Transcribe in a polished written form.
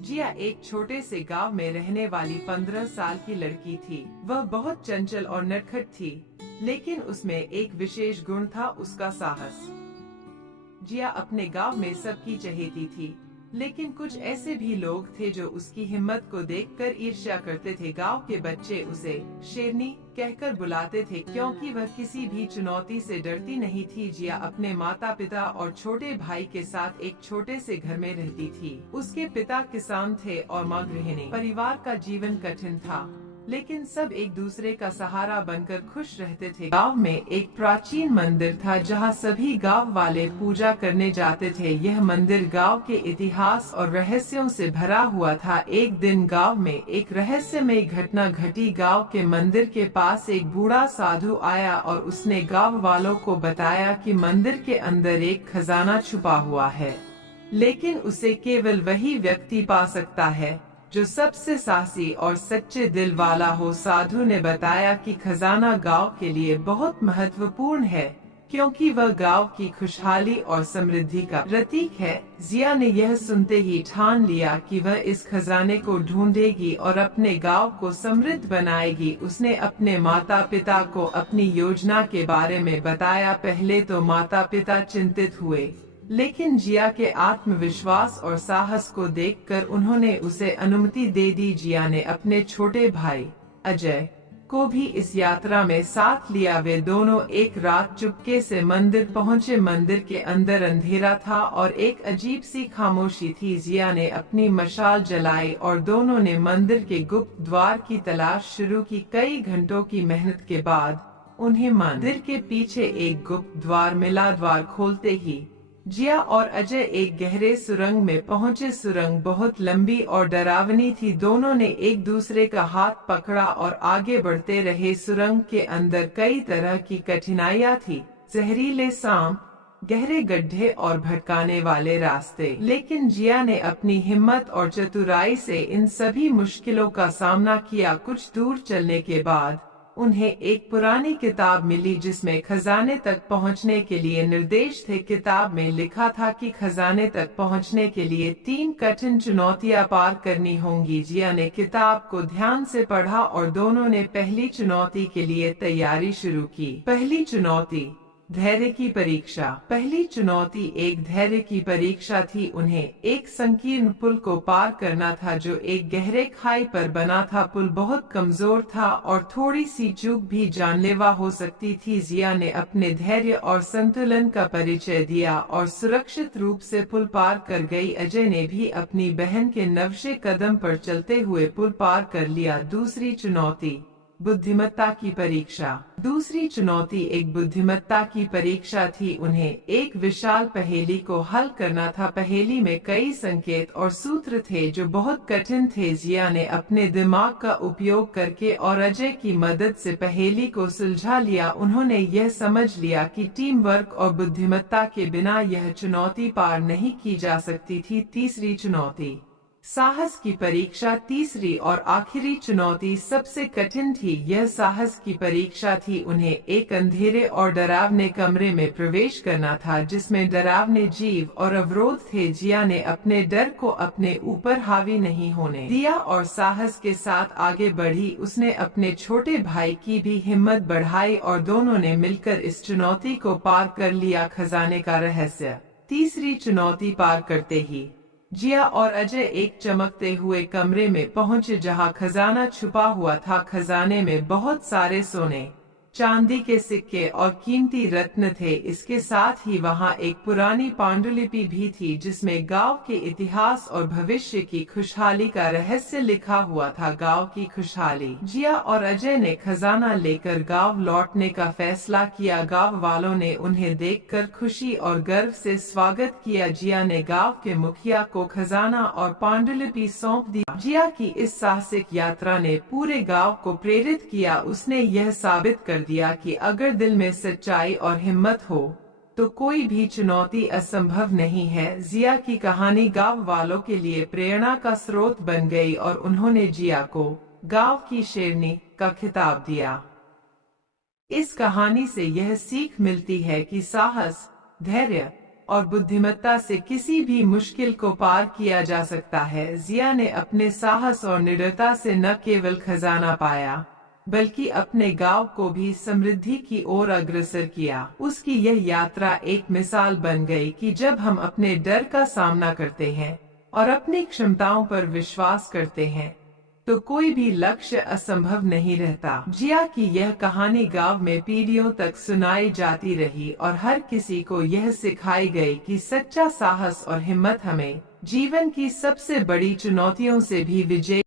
जिया एक छोटे से गांव में रहने वाली 15 साल की लड़की थी। वह बहुत चंचल और नटखट थी, लेकिन उसमें एक विशेष गुण था, उसका साहस। जिया अपने गांव में सबकी चहेती थी, लेकिन कुछ ऐसे भी लोग थे जो उसकी हिम्मत को देखकर ईर्ष्या करते थे। गांव के बच्चे उसे शेरनी कहकर बुलाते थे, क्योंकि वह किसी भी चुनौती से डरती नहीं थी। जिया अपने माता पिता और छोटे भाई के साथ एक छोटे से घर में रहती थी। उसके पिता किसान थे और माँ गृहिणी। परिवार का जीवन कठिन था, लेकिन सब एक दूसरे का सहारा बनकर खुश रहते थे। गांव में एक प्राचीन मंदिर था, जहां सभी गांव वाले पूजा करने जाते थे। यह मंदिर गांव के इतिहास और रहस्यों से भरा हुआ था। एक दिन गांव में एक रहस्यमय घटना घटी। गांव के मंदिर के पास एक बूढ़ा साधु आया और उसने गांव वालों को बताया कि मंदिर के अंदर एक खजाना छुपा हुआ है, लेकिन उसे केवल वही व्यक्ति पा सकता है जो सबसे साहसी और सच्चे दिल वाला हो। साधु ने बताया कि खजाना गांव के लिए बहुत महत्वपूर्ण है, क्योंकि वह गांव की खुशहाली और समृद्धि का प्रतीक है। जिया ने यह सुनते ही ठान लिया कि वह इस खजाने को ढूंढेगी और अपने गांव को समृद्ध बनाएगी। उसने अपने माता पिता को अपनी योजना के बारे में बताया। पहले तो माता पिता चिंतित हुए, लेकिन जिया के आत्मविश्वास और साहस को देखकर उन्होंने उसे अनुमति दे दी। जिया ने अपने छोटे भाई अजय को भी इस यात्रा में साथ लिया। वे दोनों एक रात चुपके से मंदिर पहुंचे। मंदिर के अंदर अंधेरा था और एक अजीब सी खामोशी थी। जिया ने अपनी मशाल जलाई और दोनों ने मंदिर के गुप्त द्वार की तलाश शुरू की। कई घंटों की मेहनत के बाद उन्हें मंदिर के पीछे एक गुप्त द्वार मिला। द्वार खोलते ही जिया और अजय एक गहरे सुरंग में पहुंचे। सुरंग बहुत लंबी और डरावनी थी। दोनों ने एक दूसरे का हाथ पकड़ा और आगे बढ़ते रहे। सुरंग के अंदर कई तरह की कठिनाइयां थी, जहरीले सांप, गहरे गड्ढे और भटकाने वाले रास्ते। लेकिन जिया ने अपनी हिम्मत और चतुराई से इन सभी मुश्किलों का सामना किया। कुछ दूर चलने के बाद उन्हें एक पुरानी किताब मिली, जिसमें खजाने तक पहुंचने के लिए निर्देश थे। किताब में लिखा था कि खजाने तक पहुंचने के लिए 3 कठिन चुनौतियां पार करनी होंगी। जिया ने किताब को ध्यान से पढ़ा और दोनों ने पहली चुनौती के लिए तैयारी शुरू की। पहली चुनौती, धैर्य की परीक्षा। पहली चुनौती एक धैर्य की परीक्षा थी। उन्हें एक संकीर्ण पुल को पार करना था, जो एक गहरे खाई पर बना था। पुल बहुत कमजोर था और थोड़ी सी चूक भी जानलेवा हो सकती थी। जिया ने अपने धैर्य और संतुलन का परिचय दिया और सुरक्षित रूप से पुल पार कर गई। अजय ने भी अपनी बहन के नक्शे कदम पर चलते हुए पुल पार कर लिया। दूसरी चुनौती, बुद्धिमत्ता की परीक्षा। दूसरी चुनौती एक बुद्धिमत्ता की परीक्षा थी। उन्हें एक विशाल पहेली को हल करना था। पहेली में कई संकेत और सूत्र थे जो बहुत कठिन थे। जिया ने अपने दिमाग का उपयोग करके और अजय की मदद से पहेली को सुलझा लिया। उन्होंने यह समझ लिया कि टीम वर्क और बुद्धिमत्ता के बिना यह चुनौती पार नहीं की जा सकती थी। तीसरी चुनौती, साहस की परीक्षा। तीसरी और आखिरी चुनौती सबसे कठिन थी। यह साहस की परीक्षा थी। उन्हें एक अंधेरे और डरावने कमरे में प्रवेश करना था, जिसमें डरावने जीव और अवरोध थे। जिया ने अपने डर को अपने ऊपर हावी नहीं होने दिया और साहस के साथ आगे बढ़ी। उसने अपने छोटे भाई की भी हिम्मत बढ़ाई और दोनों ने मिलकर इस चुनौती को पार कर लिया। खजाने का रहस्य। तीसरी चुनौती पार करते ही जिया और अजय एक चमकते हुए कमरे में पहुंचे, जहां खजाना छुपा हुआ था। खजाने में बहुत सारे सोने, चांदी के सिक्के और कीमती रत्न थे। इसके साथ ही वहां एक पुरानी पांडुलिपि भी थी, जिसमें गांव के इतिहास और भविष्य की खुशहाली का रहस्य लिखा हुआ था। गांव की खुशहाली। जिया और अजय ने खजाना लेकर गांव लौटने का फैसला किया। गांव वालों ने उन्हें देखकर खुशी और गर्व से स्वागत किया। जिया ने गांव के मुखिया को खजाना और पांडुलिपि सौंप दी। जिया की इस साहसिक यात्रा ने पूरे गांव को प्रेरित किया। उसने यह साबित कर दिया कि अगर दिल में सच्चाई और हिम्मत हो तो कोई भी चुनौती असंभव नहीं है। जिया की कहानी गांव वालों के लिए प्रेरणा का स्रोत बन गई और उन्होंने जिया को गांव की शेरनी का खिताब दिया। इस कहानी से यह सीख मिलती है कि साहस, धैर्य और बुद्धिमत्ता से किसी भी मुश्किल को पार किया जा सकता है। जिया ने अपने साहस और निडरता से न केवल खजाना पाया, बल्कि अपने गांव को भी समृद्धि की ओर अग्रसर किया। उसकी यह यात्रा एक मिसाल बन गई कि जब हम अपने डर का सामना करते हैं और अपनी क्षमताओं पर विश्वास करते हैं, तो कोई भी लक्ष्य असंभव नहीं रहता। जिया की यह कहानी गांव में पीढ़ियों तक सुनाई जाती रही और हर किसी को यह सिखाई गई कि सच्चा साहस और हिम्मत हमें जीवन की सबसे बड़ी चुनौतियों से भी विजय